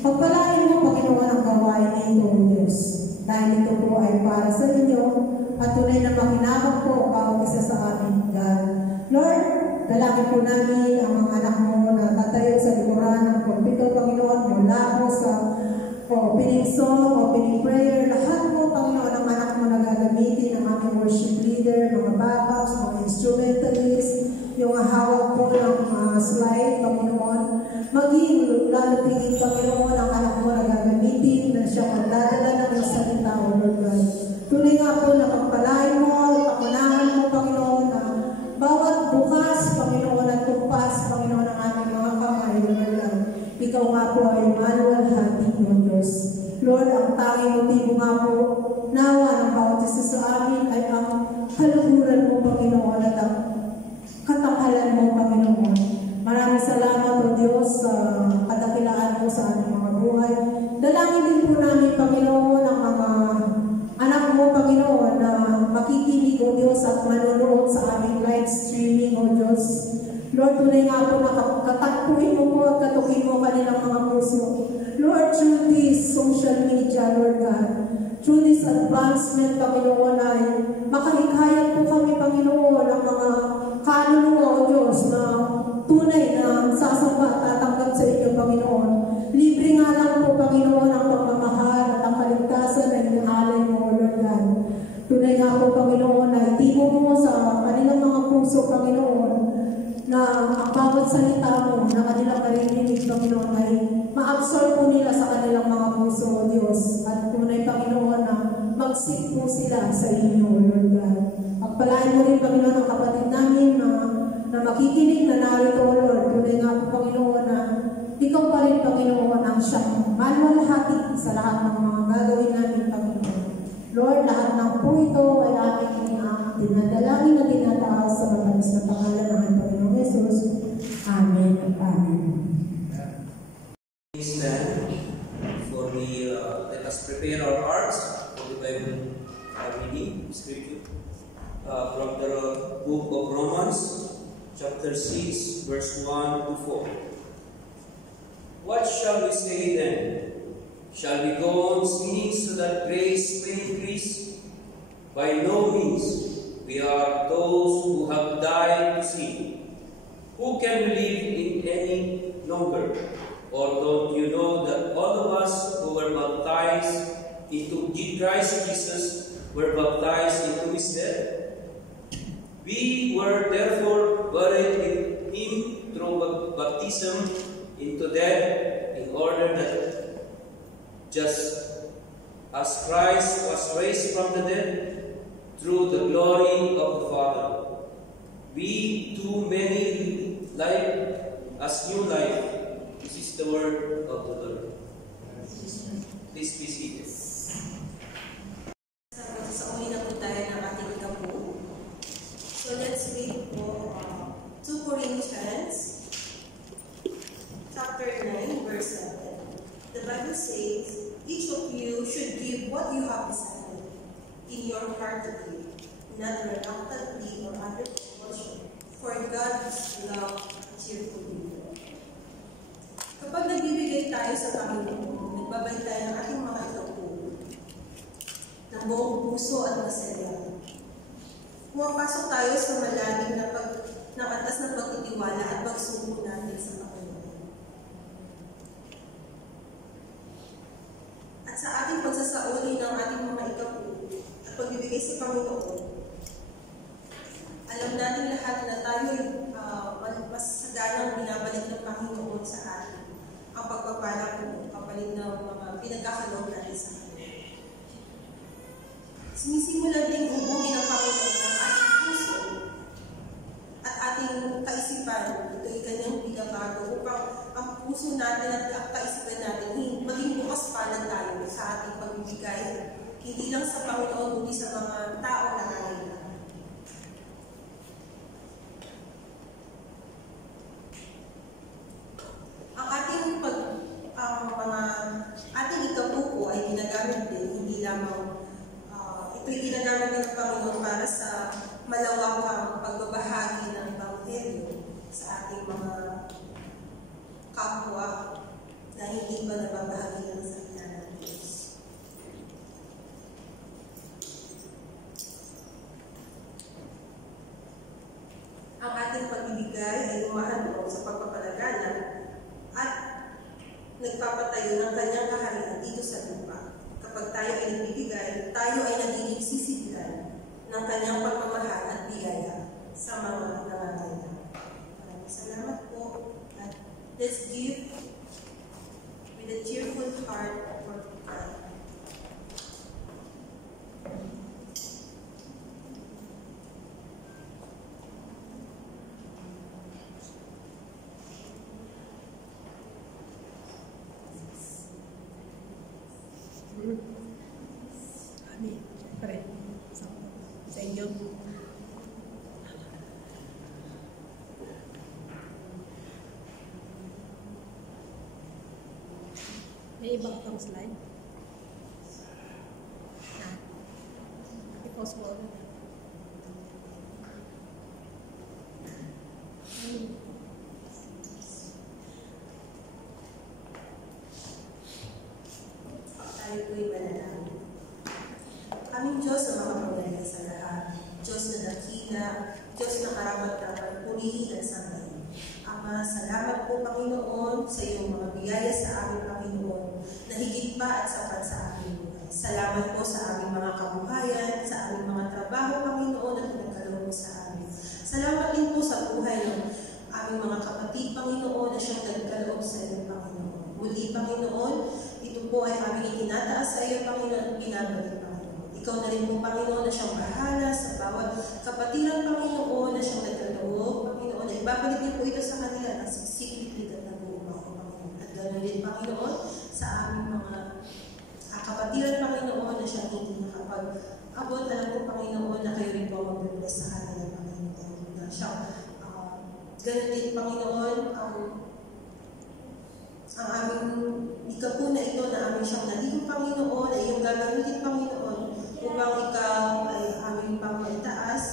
Pagpalain mo, Panginoon, ang gawain nito, Diyos. Dahil ito po ay para sa inyo at tunay na makinabang po bawat isa sa amin, God. Lord, dalangin po namin ang mga anak mo na tatayo sa likuran ng pulpito, Panginoon, mula po sa opening song, opening prayer, lahat mo, Panginoon, ang anak mo na gagamitin, ang aming worship leader, mga backups, mga instrumentalists, yung hawak po ng slide, Panginoon. Maging lalo tingin, Panginoon, ang anak mo na gagamitin na siya magdadala ng salita, O Lord God. Tunay nga po na pagpalain mo, pakunahan mo, Panginoon, na bawat bukas, Panginoon, at tumpas, Panginoon, ang aming mga kamay, Lord God. Ikaw nga po ay maluwalhati, O Diyos. Lord, ang tanging motibo nga po, nawa ng bawat isa sa amin ay ang kaluhuran mo, Panginoon, at ang katakalan mo, Panginoon. Maraming salamat, O Diyos, sa kadakilaan mo sa aming mga buhay. Dalangin din po namin, Panginoon, ang mga anak mo, Panginoon, na makikinig, O Diyos, at manonood sa aming live streaming, O Diyos. Lord, tunay nga po na katakpuin mo po at katukin mo kanilang mga puso. Lord, through this social media, Lord God, through this advancement, Panginoon, ay makahikayat po kami, Panginoon, ang mga kaluluwa, O Diyos, na tunay na sasamba at tatanggap sa inyo, Panginoon. Libre nga lang po, Panginoon, ang pagmamahal at ang kaligtasan na inialay mo, Lord God. Tunay nga po, Panginoon, na itimo mo sa kanilang mga puso, Panginoon, na ang bawat salita mo na kanilang marinig, Panginoon, ay ma-absorb po nila sa kanilang mga puso, O Diyos. At tunay, Panginoon, na mag-seek po sila sa inyo, Lord God. Pagpalain mo rin, Panginoon, ang kapatid namin na makikinig na narito, Lord. Tunay nga po, Panginoon, na ikaw pa rin, Panginoon, ang siyang maluwalhati sa lahat ng mga gagawin namin, Panginoon. Lord, lahat ng po ito ay aming dinadalangin na dinataas sa matamis na pangalan ng Panginoong Jesus. Amen at amen. Please stand for let us prepare our hearts for the Bible reading scripture from the book of Romans, chapter 6, verse 1 to 4. What shall we say then? Shall we go on sinning so that grace may increase? By no means. We are those who have died to sin. Who can live in any longer? Or don't you know that all of us who were baptized into Christ Jesus were baptized into His death? We were therefore buried in Him through baptism into death, in order that just as Christ was raised from the dead through the glory of the Father, we too may live as new life. This is the word of the Lord. Please be seated. Sa uli na po tayo ng ating ikapu. So let's read po 2 Corinthians chapter 9, verse 7. The Bible says, each of you should give what you have decided in your heart to give, not reluctantly or under compulsion, for God's love cheerful giver. Kapag nagbibigay tayo sa Panginoon, nagbabay tayo ng ating mga ikapu ng buong puso at masaya. Pumapasok tayo sa malalim na antas na pagtitiwala at pagsuko natin sa Panginoon. At sa ating pagsasauli ng ating mga ikapu at pagbibigay sa Panginoon, alam natin lahat na tayo mas saganang binabalik ng Panginoon sa atin ang pagpapala ko kapalit ng mga pinagkakaloob natin sa Kanya. Sinisimulan din hubungin ng Panginoon ang ating puso at ating kaisipan. Ito ay Kanyang pinabago upang ang puso natin at ang kaisipan natin maging bukas palan tayo sa ating pagbibigay, hindi lang sa Panginoon, kundi sa mga tao na nangangailangan. Ating ikapu ay ginagamit din, hindi lamang ito'y ginagamit din ng Panginoon para sa malawakang pagbabahagi ng Ebanghelyo sa ating mga kapwa na hindi pa nababahagi ng salita ng Diyos. Ang ating pagbibigay ay umahandog sa pagpapalagana at nagpapatayo ng kanyang kaharian dito sa lupa. Kapag tayo ay nagbibigay, tayo ay nagiging sisidlan ng kanyang pagmamahal at biyaya sa mga nangangailangan. Maraming salamat po. At let's give with a cheerful heart for God. Amin. Siyempre. Sa inyo. May ibang pang slide? I-post mo agad. Tayo po'y manalangin. Aming Diyos na makapangyarihan sa lahat, Diyos na dakila, Diyos na karapat-dapat purihin at sambahin. Ama, salamat po Panginoon sa iyong mga biyaya sa aming Panginoon na higit pa at sapat sa aming buhay. Salamat po sa aming mga kabuhayan, sa aming mga trabaho Panginoon na pinagkaloob mo sa amin. Salamat din po sa buhay ng aming mga kapatid Panginoon na siyang nagkaloob sa iyo Panginoon. Muli Panginoon, ito po ay aming itinataas sa iyo Panginoon at binabalik Panginoon. Ikaw na rin po Panginoon na siyang bahala sa bawat kapatiran Panginoon na siyang nagkaloob Panginoon na ibabalik niyo po ito sa kanila ng siksik-likod at nabuong ako Panginoon. At ganoon din Panginoon sa aming mga kapatiran Panginoon na siyang hindi nakapag-abot. Alam ko Panginoon na kayo rin po mag-bless sa kanila Panginoon. Na siyang ganoon din Panginoon ang aming ikapo na ito na aming siyang naligo Panginoon ay iyong gagamitin Panginoon upang ikaw ay aming pangmaitaas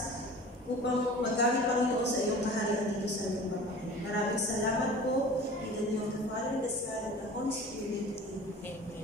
upang magamit Panginoon sa iyong kaharian dito sa lupa Panginoon. Maraming salamat po. In the name of the Father, the Son, and the Holy Spirit. Amen.